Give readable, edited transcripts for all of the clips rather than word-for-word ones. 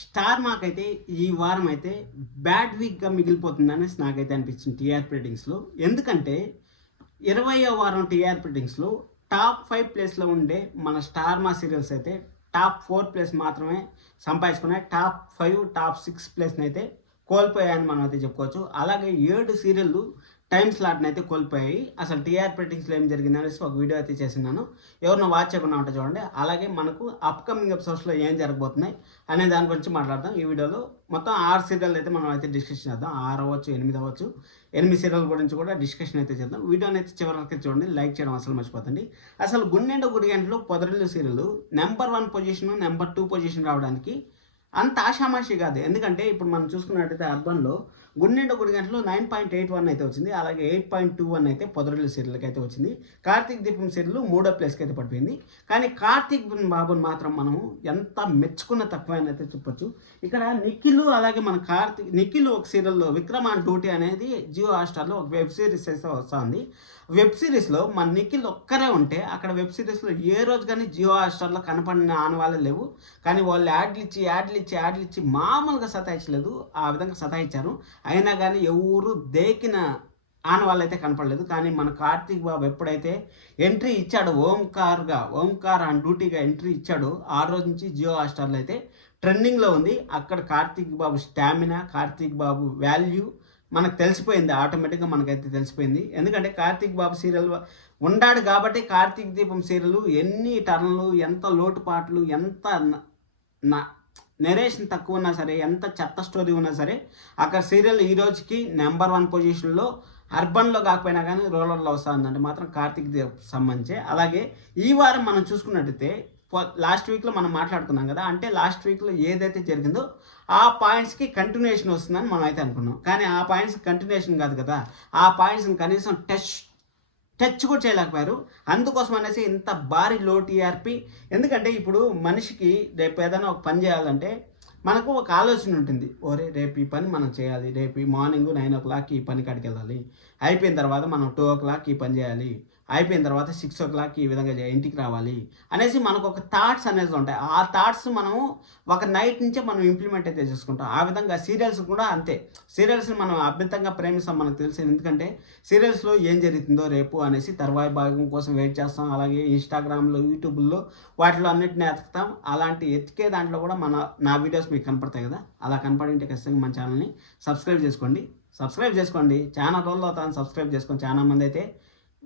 Star మాకైతే ఈ వారం అయితే బ్యాడ్ వీక్గా మిగిలిపోతుందనేసి నాకైతే అనిపించింది టీఆర్పీ రేటింగ్స్లో. ఎందుకంటే 20వ వారం టీఆర్పీ రేటింగ్స్లో టాప్ 5 ప్లేస్లో ఉండే మన స్టార్ మా సీరియల్స్ అయితే టాప్ 4 ప్లేస్ మాత్రమే సంపాదించుకున్నాయి. టాప్ 5 టాప్ 6 ప్లేస్ని అయితే కోల్పోయాయని మనం అయితే చెప్పుకోవచ్చు. అలాగే 7 సీరియళ్ళు టైమ్ స్లాట్ని అయితే కోల్పోయాయి. అసలు టీఆర్పీ రేటింగ్స్లో ఏం జరిగింది అనేసి ఒక వీడియో అయితే చేసినాను, ఎవరినో వాచ్ చేయకుండా ఉంటే చూడండి. అలాగే మనకు అప్కమింగ్ ఎపిసోడ్స్లో ఏం జరగబోతున్నాయి అనే దాని గురించి మాట్లాడదాం ఈ వీడియోలో. మొత్తం 6 సీరియల్ అయితే మనం అయితే డిస్కషన్ చేద్దాం. 6 అవ్వచ్చు, 8 అవ్వచ్చు, 8 సీరియల్ గురించి కూడా డిస్కషన్ అయితే చేద్దాం. వీడియోని అయితే చివరి వరకు చూడండి, లైక్ చేయడం అసలు మర్చిపోతండి. అసలు గుండెండ Gudi Gantalu Podarillu serial number 1 position, number 2 position రావడానికి అంత ఆషామాషి కాదు. ఎందుకంటే ఇప్పుడు మనం చూసుకున్నట్టయితే అర్బన్లో గుండెండ గుడి గంటలు 9.81 అయితే వచ్చింది. అలాగే 8.21 అయితే పొదరిల్లు సీరియల్కి అయితే వచ్చింది. కార్తీక్ దీపం సీరియల్ 3వ ప్లేస్కి అయితే పడిపోయింది. కానీ కార్తీక్ బాబుని మాత్రం మనము ఎంత మెచ్చుకున్న తక్కువ అయితే చెప్పొచ్చు. ఇక్కడ నిఖిల్ అలాగే మన నిఖిల్ ఒక సీరియల్లో విక్రమ్ ఆన్ డ్యూటీ అనేది జియో హాట్‌స్టార్లో ఒక వెబ్ సిరీస్ అయితే వస్తుంది. వెబ్ సిరీస్లో మన నిఖిల్ ఒక్కరే ఉంటే అక్కడ వెబ్ సిరీస్లో ఏ రోజు కానీ జియో హాట్‌స్టార్లో కనపడిన ఆనవాళ్ళే లేవు. కానీ వాళ్ళు యాడ్లు ఇచ్చి మామూలుగా సతాయించలేదు, ఆ విధంగా సతాయించారు. అయినా కానీ ఎవరు దేకిన ఆనవాళ్ళు అయితే కనపడలేదు. కానీ మన కార్తీక్ బాబు ఎప్పుడైతే ఎంట్రీ ఇచ్చాడో ఓంకార్ ఆన్ డ్యూటీగా ఎంట్రీ ఇచ్చాడో ఆ రోజు నుంచి జియో హాట్‌స్టార్లో అయితే ట్రెండింగ్లో ఉంది. అక్కడ కార్తీక్ బాబు స్టామినా, కార్తీక్ బాబు వాల్యూ మనకు తెలిసిపోయింది. ఆటోమేటిక్గా మనకైతే తెలిసిపోయింది. ఎందుకంటే కార్తీక్ బాబు సీరియల్ ఉన్నాడు కాబట్టి కార్తీక్ దీపం సీరియల్ ఎన్ని టర్న్లు, ఎంత లోటుపాట్లు, ఎంత నెరేషన్ తక్కువ ఉన్నా సరే, ఎంత చెత్త స్టోరీ ఉన్నా సరే అక్కడ సీరియల్ ఈ రోజుకి నెంబర్ 1 పొజిషన్లో అర్బన్లో కాకపోయినా కానీ రూరల్లో వస్తుందంటే మాత్రం కార్తీక్ దీపం సంబంధించి. అలాగే ఈ వారం మనం చూసుకున్నట్టయితే లాస్ట్ వీక్లో మనం మాట్లాడుకున్నాం కదా, అంటే లాస్ట్ వీక్లో ఏదైతే జరిగిందో ఆ పాయింట్స్కి కంటిన్యూషన్ వస్తుందని మనం అయితే అనుకున్నాం. కానీ ఆ పాయింట్స్ కంటిన్యూషన్ కాదు కదా, ఆ పాయింట్స్ని కనీసం టచ్ కూడా చేయలేకపోయారు. అందుకోసం అనేసి ఇంత భారీ లో టీఆర్పీ. ఎందుకంటే ఇప్పుడు మనిషికి రేపు ఏదైనా ఒక పని చేయాలంటే మనకు ఒక ఆలోచన ఉంటుంది. ఓరే రేపు ఈ పని మనం చేయాలి, రేపు మార్నింగ్ 9 o'clock ఈ పని కాడికి వెళ్ళాలి, అయిపోయిన తర్వాత మనం 2 o'clock ఈ పని చేయాలి, అయిపోయిన తర్వాత 6 o'clock ఈ విధంగా ఇంటికి రావాలి అనేసి మనకు ఒక థాట్స్ అనేది ఉంటాయి. ఆ థాట్స్ మనం ఒక నైట్ నుంచే మనం ఇంప్లిమెంట్ అయితే చేసుకుంటాం. ఆ విధంగా సీరియల్స్ కూడా అంతే. సీరియల్స్ని మనం అద్భుతంగా ప్రేమిస్తాం, మనకు తెలిసింది. ఎందుకంటే సీరియల్స్లో ఏం జరుగుతుందో రేపు అనేసి తర్వాయి భాగం కోసం వెయిట్ చేస్తాం. అలాగే ఇన్స్టాగ్రామ్లో, యూట్యూబ్లో వాటిలో అన్నిటిని ఎతుకుతాం. అలాంటి ఎతికే దాంట్లో కూడా నా వీడియోస్ మీకు కనపడతాయి కదా, అలా కనపడింటే ఖచ్చితంగా మన ఛానల్ని సబ్స్క్రైబ్ చేసుకోండి. చాలా రోజులు అవుతాను సబ్స్క్రైబ్ చేసుకొని. చాలా మంది అయితే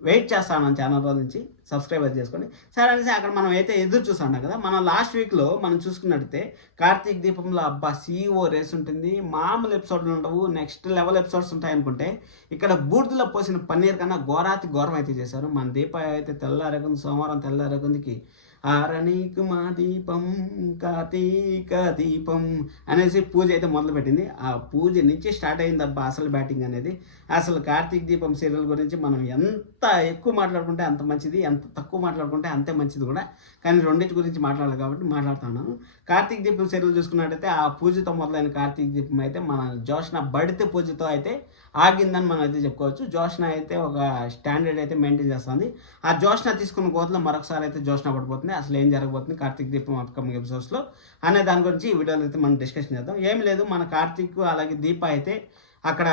వెయిట్ చేస్తాను మన ఛానల్ రోజు నుంచి, సబ్స్క్రైబ్ చేసుకోండి. సరే అనేసి అక్కడ మనం అయితే ఎదురు చూస్తున్నాం కదా. మనం లాస్ట్ వీక్లో మనం చూసుకున్నట్టయితే కార్తీక్ దీపంలో అబ్బా CEO రేస్ ఉంటుంది, మామూలు ఎపిసోడ్లు ఉండవు, నెక్స్ట్ లెవెల్ ఎపిసోడ్స్ ఉంటాయి అనుకుంటే ఇక్కడ బూడిదలో పోసిన పన్నీర్ కన్నా ఘోరం అయితే చేశారు. మన దీప అయితే తెల్లారకుంది, సోమవారం తెల్లారకుందికి ఆరణీకు మా దీపం కార్తీక దీపం అనేసి పూజ అయితే మొదలుపెట్టింది. ఆ పూజ నుంచి స్టార్ట్ అయింది అబ్బా అసలు బ్యాటింగ్ అనేది. అసలు కార్తీక్ దీపం సీరియల్ గురించి మనం ఎంత ఎక్కువ మాట్లాడుకుంటే అంత మంచిది, ఎంత తక్కువ మాట్లాడుకుంటే అంతే మంచిది కూడా. కానీ రెండింటి గురించి మాట్లాడాలి కాబట్టి మాట్లాడుతున్నాను. కార్తీక్ దీపం సీరియల్ చూసుకున్నట్టయితే ఆ పూజతో మొదలైన కార్తీక్ దీపం అయితే మన జోష్న బడితే పూజతో అయితే ఆగిందని మనం అయితే చెప్పుకోవచ్చు. జోష్న అయితే ఒక స్టాండర్డ్ అయితే మెయింటైన్ చేస్తుంది. ఆ జోష్న తీసుకున్న గోతులో మరొకసారి అయితే జోష్న పడిపోతుంది. అసలు ఏం జరగబోతుంది కార్తీక్ దీపం అప్కమింగ్ ఎపిసోడ్స్లో అనే దాని గురించి ఈ వీడియోలో అయితే మనం డిస్కషన్ చేద్దాం. ఏం లేదు, మన కార్తీక్ అలాగే దీప అయితే అక్కడ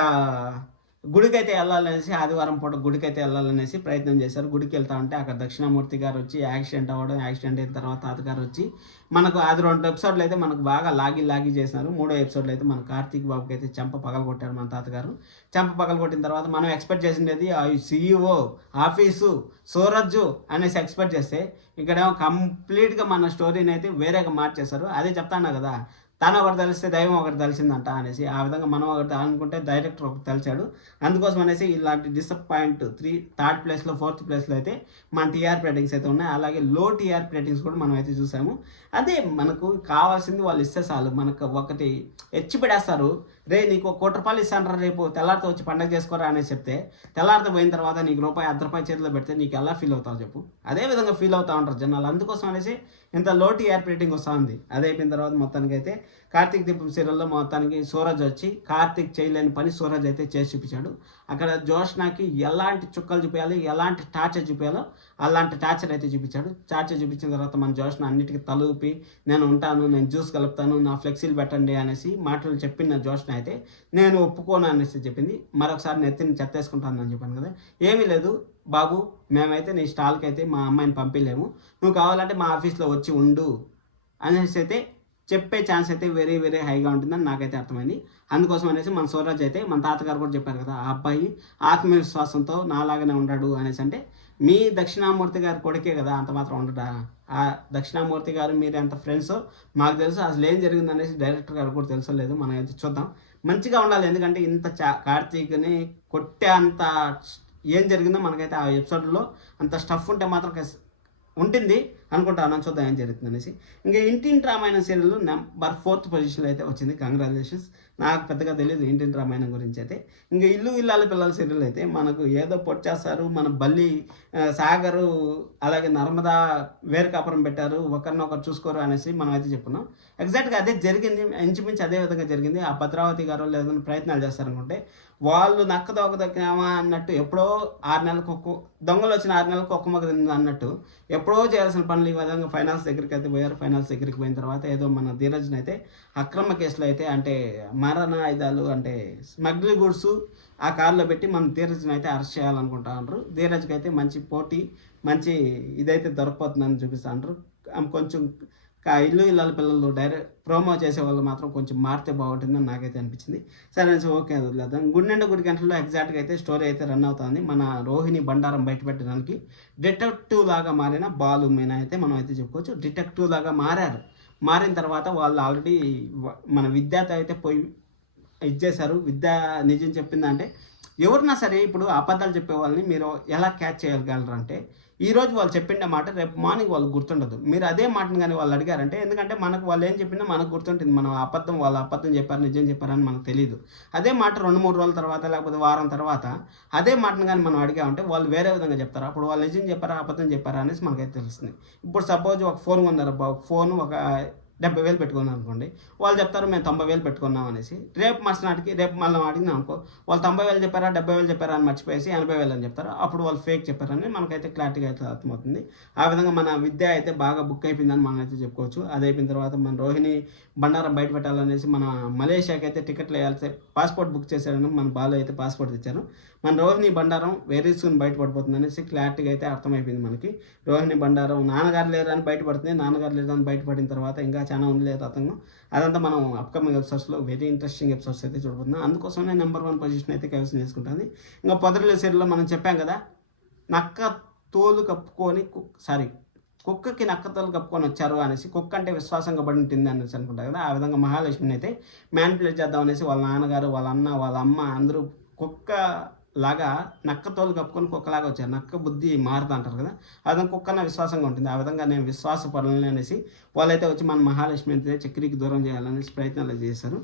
గుడికైతే వెళ్ళాలనేసి, ఆదివారం పూట గుడికైతే వెళ్ళాలనేసి ప్రయత్నం చేశారు. గుడికి వెళ్తా ఉంటే అక్కడ దక్షిణామూర్తి గారు వచ్చి యాక్సిడెంట్ అయిన తర్వాత తాతగారు వచ్చి మనకు అది 2 ఎపిసోడ్లు అయితే మనకు బాగా లాగి చేసినారు. 3వ ఎపిసోడ్లో అయితే మన కార్తీక్ బాబుకి అయితే చెంప పగలగొట్టాడు మన తాతగారు. చెంప పగలగొట్టిన తర్వాత మనం ఎక్స్పెక్ట్ చేసిండేది CEO ఆఫీసు సూరజ్జు అనేసి ఎక్స్పెక్ట్ చేస్తే ఇక్కడేమో కంప్లీట్గా మన స్టోరీని అయితే వేరేగా మార్చేశారు. అదే చెప్తాను కదా, తను ఒకటి తెలిస్తే దైవం ఒకటి తెలిసిందంట అనేసి. ఆ విధంగా మనం ఒకటి అనుకుంటే డైరెక్టర్ ఒకటి తెలిసాడు. అందుకోసం అనేసి ఇలాంటి డిసప్పాయింట్ 3rd ప్లేస్లో 4th ప్లేస్లో అయితే మన టీఆర్పీ రేటింగ్స్ అయితే ఉన్నాయి. అలాగే లో టీఆర్పీ రేటింగ్స్ కూడా మనం అయితే చూసాము. అదే మనకు కావాల్సింది వాళ్ళు ఇస్తే చాలు. మనకు ఒకటి ఎచ్చి పెడేస్తారు, రే నీకు ₹1,00,00,000 ఇస్తాను రేపు తెల్లారితో వచ్చి పండగ చేసుకోరా అనేసి చెప్తే, తెల్లారితో పోయిన తర్వాత నీకు ₹1 చేతిలో పెడితే నీకు ఎలా ఫీల్ అవుతావు చెప్పు? అదే విధంగా ఫీల్ అవుతూ ఉంటారు జనాలు. అందుకోసం అనేసి ఇంత లో టీఆర్పీ రేటింగ్ వస్తూ ఉంది. అది అయిపోయిన తర్వాత మొత్తానికి అయితే కార్తీక్ దీపం సీరియల్లో మొత్తానికి సూరజ్ వచ్చి కార్తీక్ చేయలేని పని సూరజ్ అయితే చేసి చూపించాడు. అక్కడ జోష్నాకి ఎలాంటి చుక్కలు చూపించాలి, ఎలాంటి టార్చర్ చూపించాలో అలాంటి టార్చర్ అయితే చూపించాడు. టార్చర్ చూపించిన తర్వాత మన జోష్న అన్నిటికీ తలూపి నేను ఉంటాను, నేను జ్యూస్ కలుపుతాను, నా ఫ్లెక్సీలు పెట్టండి అనేసి మాటలు చెప్పిన జోష్న అయితే నేను ఒప్పుకోను అనేసి చెప్పింది. మరొకసారి నెత్తిని చెత్తేసుకుంటానని చెప్పాను కదా, ఏమీ లేదు బాబు, మేమైతే నీ స్టాల్కి అయితే మా అమ్మాయిని పంపించలేము, నువ్వు కావాలంటే మా ఆఫీస్లో వచ్చి ఉండు అనేసి అయితే చెప్పే ఛాన్స్ అయితే వెరీ వెరీ హైగా ఉంటుందని నాకైతే అర్థమైంది. అందుకోసం అనేసి మన సూరజ్ అయితే మన తాతగారు కూడా చెప్పారు కదా, ఆ అబ్బాయి ఆత్మవిశ్వాసంతో నాలాగానే ఉన్నాడు అనేసి. అంటే మీ దక్షిణామూర్తి గారి కొడుకే కదా, అంత మాత్రం ఉండడా? ఆ దక్షిణామూర్తి గారు మీరు ఎంత ఫ్రెండ్సో మాకు తెలుసు, అసలు ఏం జరిగింది అనేసి డైరెక్టర్ గారు కూడా తెలుసో లేదు, మనం అయితే చూద్దాం. మంచిగా ఉండాలి, ఎందుకంటే ఇంత కార్తీక్ని కొట్టే అంత ఏం జరిగిందో మనకైతే ఆ ఎపిసోడ్లో అంత స్టఫ్ ఉంటే మాత్రం ఉంటుంది అనుకుంటాను. చూద్దాం ఏం జరుగుతుంది అనేసి. ఇంకా ఇంటింటి రామాయణం సీరియల్ నెంబర్ 4th పొజిషన్లో అయితే వచ్చింది. కంగ్రాచులేషన్స్. నాకు పెద్దగా తెలియదు ఇంటింటి రామాయణం గురించి అయితే. ఇంకా ఇల్లు ఇల్లాల పిల్లల సీరియల్ అయితే మనకు ఏదో పొట్టేస్తారు, మన బల్లి సాగరు అలాగే నర్మదా వేరు కాపురం పెట్టారు, ఒకరినొకరు చూసుకోరు అనేసి మనం అయితే చెప్పుకున్నాం. ఎగ్జాక్ట్గా అదే జరిగింది, ఇంచుమించు అదే విధంగా జరిగింది. ఆ భద్రావతి గారు లేదని ప్రయత్నాలు చేస్తారనుకుంటే వాళ్ళు నక్కదొక్కదక్కినామా అన్నట్టు ఎప్పుడో 6 నెలలకు దొంగలు వచ్చిన 6 నెలలకు ఒక్క మగ అన్నట్టు ఎప్పుడో చేయాల్సిన పనులు ఈ విధంగా ఫైనాన్స్ దగ్గరికి అయితే పోయారు. ఫైనాన్స్ దగ్గరికి పోయిన తర్వాత ఏదో మన ధీరజ్ని అయితే అక్రమ కేసులు అయితే అంటే మారణ ఆయుధాలు అంటే స్మగ్లీ గుడ్స్ ఆ కారులో పెట్టి మన ధీరజ్ని అయితే అరెస్ట్ చేయాలనుకుంటా ఉంటారు. ధీరజ్కి అయితే మంచి పోటీ మంచి ఇదైతే దొరకపోతుందని చూపిస్తా ఉంటారు. కొంచెం ఇల్లు ఇళ్ళ పిల్లలు డైరెక్ట్ ప్రోమో చేసే వాళ్ళు మాత్రం కొంచెం మారితే బాగుంటుందని నాకైతే అనిపించింది. సరే ఓకే అది వదిలేద్దాం. గుండెండ గుడి గంటల్లో ఎగ్జాక్ట్గా అయితే స్టోరీ అయితే రన్ అవుతుంది. మన రోహిణి బండారం బయటపెట్టడానికి డిటెక్టివ్ లాగా మారిన బాలు మీనా అయితే మనం అయితే చెప్పుకోవచ్చు. డిటెక్టివ్ లాగా మారిన తర్వాత వాళ్ళు ఆల్రెడీ మన విద్యతో అయితే పోయి ఇచ్చేశారు. విద్య నిజం చెప్పిందంటే ఎవరన్నా సరే ఇప్పుడు అబద్ధాలు చెప్పే వాళ్ళని మీరు ఎలా క్యాచ్ చేయగలరు అంటే, ఈరోజు వాళ్ళు చెప్పిన మాట రేపు మార్నింగ్ వాళ్ళకి గుర్తుండదు. మీరు అదే మాటను కానీ వాళ్ళు అడిగారంటే, ఎందుకంటే మనకు వాళ్ళు ఏం చెప్పినా మనకు గుర్తుంటుంది. మనం వాళ్ళు అబద్ధం చెప్పారు నిజం చెప్పారని మనకు తెలియదు. అదే మాట 2-3 రోజుల తర్వాత లేకపోతే వారం తర్వాత అదే మాటను కానీ మనం అడిగామంటే వాళ్ళు వేరే విధంగా చెప్తారు. అప్పుడు వాళ్ళు నిజం చెప్పారా అబద్ధం చెప్పారా అనేసి మనకైతే తెలుస్తుంది. ఇప్పుడు సపోజ్ ఒక ఫోన్ కొన్నారు, ఫోన్ ఒక 70,000 పెట్టుకున్నాం అనుకోండి, వాళ్ళు చెప్తారు మేము 90,000 పెట్టుకున్నాం అనేసి. రేపు మళ్ళీ అడిగినాం అనుకో, వాళ్ళు 90,000 చెప్పారా 70,000 చెప్పారా అని మర్చిపోయేసి 80,000 అని చెప్తారు. అప్పుడు వాళ్ళు ఫేక్ చెప్పారని మనకైతే క్లారిటీగా అయితే అర్థమవుతుంది. ఆ విధంగా మన విద్య అయితే బాగా బుక్ అయిపోయిందని మనం అయితే చెప్పుకోవచ్చు. అది అయిపోయిన తర్వాత మన రోహిణి బండారం బయట పెట్టాలనేసి మన మలేషియాకి అయితే టికెట్లు వేయాల్సి పాస్పోర్ట్ బుక్ చేశారని మన బాలు అయితే పాస్పోర్ట్ తెచ్చారు. మన రోహిణి బండారం వెరీ సూన్ బయటపడిపోతుంది అనేసి క్లారిటీగా అయితే అర్థమైపోయింది మనకి. రోహిణి బండారం నాన్నగారు లేరని బయటపడుతుంది, నాన్నగారు లేరని బయటపడిన తర్వాత ఇంకా చాలా ఉండలేదు అతను. అదంతా మనం అప్కమింగ్ ఎపిసోడ్స్లో వెరీ ఇంట్రెస్టింగ్ ఎపిసోడ్స్ అయితే చూడబోతున్నాం. అందుకోసమే నెంబర్ 1 పొజిషన్ అయితే కైవసం చేసుకుంటుంది. ఇంకా పొదరిలో సీరియల్లో మనం చెప్పాం కదా, కుక్కకి నక్క తోలు కప్పుకొని వచ్చారు అనేసి. కుక్క అంటే విశ్వాసంగా పడి ఉంటుంది అనేసి అనుకుంటారు కదా, ఆ విధంగా మహాలక్ష్మిని అయితే మ్యానిపులేట్ చేద్దాం అనేసి వాళ్ళ నాన్నగారు వాళ్ళ అన్న వాళ్ళ అమ్మ అందరూ కుక్క లాగా నక్క తోలు కప్పుకొని కుక్కలాగా వచ్చారు. నక్క బుద్ధి మారుతా అంటారు కదా, అదే కుక్కన విశ్వాసంగా ఉంటుంది. ఆ విధంగా నేను విశ్వాస పరులని అనేసి వాళ్ళైతే వచ్చి మన మహాలక్ష్మి అయితే చక్రికి దూరం చేయాలనేసి ప్రయత్నాలు చేశారు.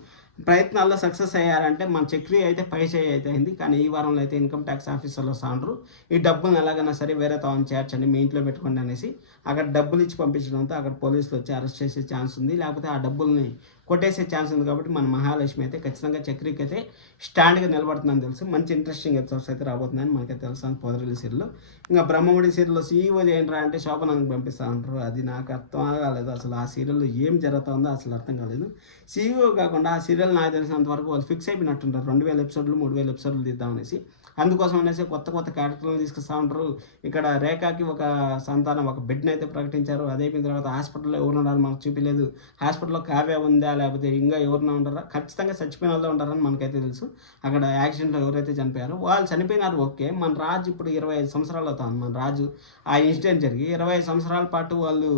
ప్రయత్నాల్లో సక్సెస్ అయ్యారంటే మన చక్రి అయితే పై చేయి అయితే అయింది. కానీ ఈ వారంలో అయితే ఇన్కమ్ ట్యాక్స్ ఆఫీసర్లు వస్తాండ్రు, ఈ డబ్బులను ఎలాగైనా సరే వేరే తాను చేర్చండి, మీ ఇంట్లో పెట్టుకోండి అనేసి. అక్కడ డబ్బులు ఇచ్చి పంపించడంతో అక్కడ పోలీసులు వచ్చి అరెస్ట్ చేసే ఛాన్స్ ఉంది, లేకపోతే ఆ డబ్బుల్ని కొట్టేసే ఛాన్స్ ఉంది. కాబట్టి మన మహాలక్ష్మి అయితే ఖచ్చితంగా చక్రికి అయితే స్టాండ్గా నిలబడుతుందని తెలుసు. మంచి ఇంట్రెస్టింగ్ ఎపిసోడ్స్ అయితే రాబోతున్నాయని మనకైతే తెలుసు పొదరిల్లి సీరియల్లో. ఇంకా బ్రహ్మముడి సీరియల్లో సీఈఓ ఏంట్రా అంటే శోభనానికి పంపిస్తూ ఉంటారు. అది నాకు అర్థం కాలేదు, అసలు ఆ సీరియల్లో ఏం జరుగుతుందో అసలు అర్థం కాలేదు. సీఈఓ కాకుండా ఆ సీరియల్ నాకు తెలిసినంత వరకు వాళ్ళు ఫిక్స్ అయిపోయినట్టుంటారు 2,000 ఎపిసోడ్లు 3,000 ఎపిసోడ్లు తీద్దామనేసి. అందుకోసం అనేసి కొత్త క్యారెక్టర్లను తీసుకొస్తూ ఉంటారు. ఇక్కడ రేఖకి ఒక సంతానం ఒక బెడ్ని అయితే ప్రకటించారు. అదైపోయిన తర్వాత హాస్పిటల్లో ఎవరు ఉన్నారని మనకు చూపించలేదు. హాస్పిటల్లో కావ్య ఉందా లేకపోతే ఇంకా ఎవరైనా ఉంటారా, ఖచ్చితంగా చచ్చిపోయిన వాళ్ళు ఉంటారని మనకైతే తెలుసు. అక్కడ యాక్సిడెంట్లో ఎవరైతే చనిపోయారో వాళ్ళు చనిపోయినారు ఓకే. మన రాజు ఇప్పుడు 25 సంవత్సరాలు అవుతుంది. మన రాజు ఆ ఇన్సిడెంట్ జరిగి 25 సంవత్సరాల పాటు వాళ్ళు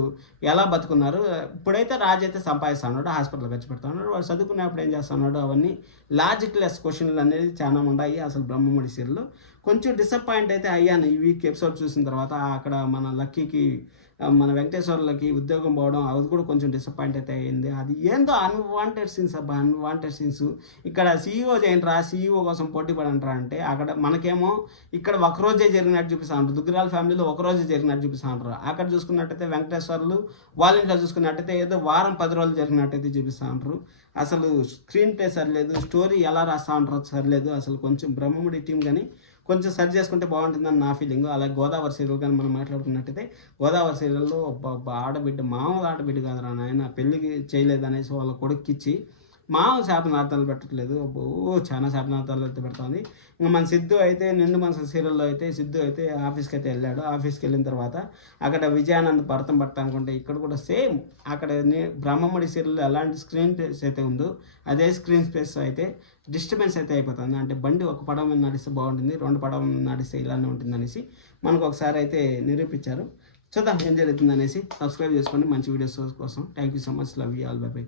ఎలా బతుకున్నారు. ఇప్పుడైతే రాజు అయితే సంపాదిస్తూ ఉన్నాడు, హాస్పిటల్లో ఖర్చు పెడతా ఉన్నాడు. వాళ్ళు చదువుకునేప్పుడు ఏం చేస్తున్నాడు, అవన్నీ లాజిక్లెస్ క్వశ్చన్లు అనేది చాలా ఉన్నాయి అసలు బ్రహ్మముడి సీరియల్లో. కొంచెం డిసప్పాయింట్ అయితే అయ్యాను ఈ వీక్ ఎపిసోడ్ చూసిన తర్వాత. అక్కడ మన లక్కీకి మన వెంకటేశ్వర్లకి ఉద్యోగం పోవడం అది కూడా కొంచెం డిసప్పాయింట్ అయితే అయ్యింది. అది ఏందో అన్వాంటెడ్ సీన్స్. ఇక్కడ సీఈఓ చేయండిరా, సీఈఓ కోసం పోటీ పడంటారా అంటే అక్కడ మనకేమో ఇక్కడ ఒకరోజే జరిగినట్టు చూపిస్తూ ఉంటారు. దుగ్గిరాల ఫ్యామిలీలో ఒకరోజే జరిగినట్టు చూపిస్తూ ఉంటారు. అక్కడ చూసుకున్నట్టయితే వెంకటేశ్వర్లు వాళ్ళ ఇంట్లో చూసుకున్నట్టయితే ఏదో వారం 10 రోజులు జరిగినట్టయితే చూపిస్తూ ఉంటారు. అసలు స్క్రీన్ ప్లే సరిలేదు, స్టోరీ ఎలా రాస్తూ ఉంటారో సరిలేదు. అసలు కొంచెం బ్రహ్మముడి టీం కానీ కొంచెం సరి చేసుకుంటే బాగుంటుందని నా ఫీలింగ్. అలాగే గోదావరి సీరియల్ కానీ మనం మాట్లాడుకున్నట్టయితే గోదావరి సీరియల్లో ఆడబిడ్డ మామూలు ఆడబిడ్డ కాదురా నాయన, పెళ్ళికి చేయలేదనేసి వాళ్ళ కొడుక్కిచ్చి మామూలు శాపనార్థాలు పెట్టట్లేదు, చాలా శాపనార్థాలు అయితే పెడుతుంది. ఇంకా మన సిద్ధు అయితే నిండు మనసు సీరియల్లో అయితే సిద్ధు అయితే ఆఫీస్కి అయితే వెళ్ళాడు. ఆఫీస్కి వెళ్ళిన తర్వాత అక్కడ విజయానంద్ భరతం పట్టాలనుకుంటే ఇక్కడ కూడా సేమ్ అక్కడ బ్రహ్మముడి సీరియల్లో ఎలాంటి స్క్రీన్ స్పేస్ అయితే ఉందో అదే స్క్రీన్ స్పేస్ అయితే డిస్టర్బెన్స్ అయితే అయిపోతుంది. అంటే బండి ఒక పడవ మీద నడిస్తే బాగుంటుంది, 2 పడవ మీద నడిస్తే ఇలానే ఉంటుంది అనేసి మనకు ఒకసారి అయితే నిరూపించారు. చూద్దాం ఏం జరుగుతుంది అనేసి. సబ్స్క్రైబ్ చేసుకోండి మంచి వీడియోస్ కోసం. Thank you so much. Love you all. By by.